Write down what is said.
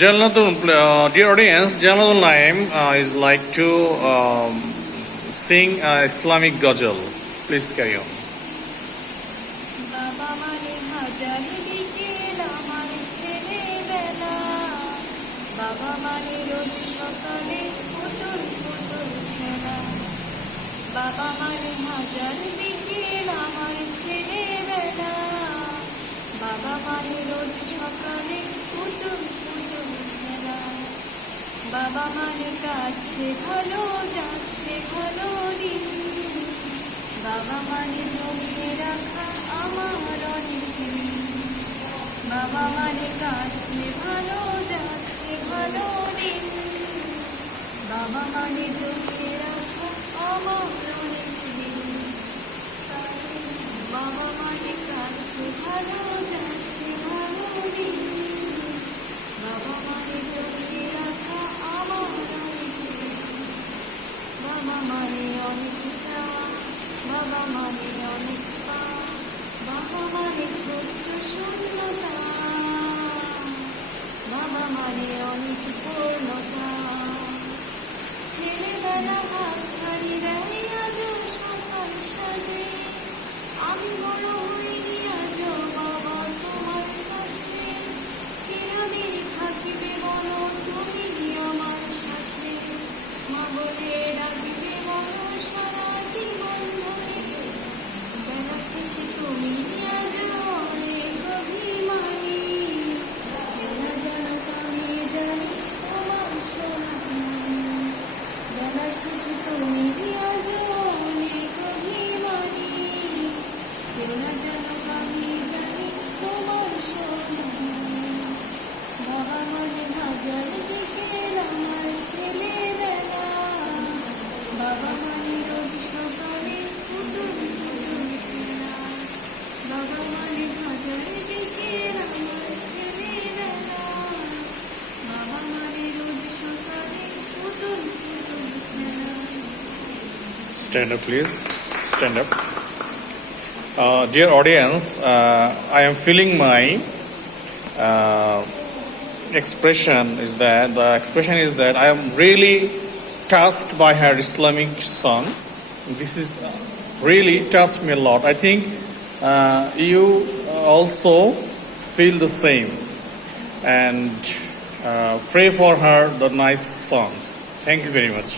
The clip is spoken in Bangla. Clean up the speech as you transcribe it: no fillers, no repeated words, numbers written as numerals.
Dear audience, Jalnatul Naim is like to sing Islamic ghazal. Please carry on. বাবা মানে হাজার বিকেল আমার ছেলেবেলা, বাবা মানে রোজ সকালে পুতুল পুতুল খেলা। বাবা মানে হাজার বিকেল আমার ছেলেবেলা, বাবা মানে রোজ সকালে পুতুল পুতুল খেলা। বাবা মানে কাছে ভালো যাচ্ছে ভালো দিন, বাবা মানে চোখে রাখা আমার অনেক দিন। বাবা মানে কাছে ভালো যাচ্ছে ভালো দিন, বাবা মানে চোখে রাখা আমার অনেক দিন। বাবা মানে কাছে ভালো যাচ্ছে ভালো দিন, বাবা মানে চোখে রাখা আমার অনেক দিন। বাবা মানে অনেক চাওয়া, বাবা মানে অনেক পাওয়া, বাবা মানে ছোট্ট শূন্যতা, বাবা মানে অনেক পূর্ণতা। ছেলেবেলা হাত ছাড়ি দেয় আজ সকাল সাজে, আমি বড় হইনি আজ বাবা তোমার কাছে। চিরদিন থাকিবে বলো তুমি আমার সাথে, মা বলে ডাকবে বলো সারা জীবন ধরে। বেলা শেষে তুমি আজ অনেক অভিমানী, বেলা যেন কানে জানি তোমার সোনামণি। বেলা শেষে তুমি আজ অনেক অভিমানী, বেলা যেন কানে জানি তোমার সোনামণি। বাবা মানে হাজার বিকেল আমার ছেলেবেলা, বাবা মানে রোজ সকালে পুতুল পুতুল খেলা। বাবা মানে হাজার বিকেল আমার ছেলেবেলা, বাবা মানে রোজ সকালে পুতুল পুতুল খেলা। Stand up, please. Stand up. Dear audience, I am feeling my expression is that I am really touched by her Islamic song. This is really touched me a lot. I think you also feel the same and pray for her the nice songs. Thank you very much.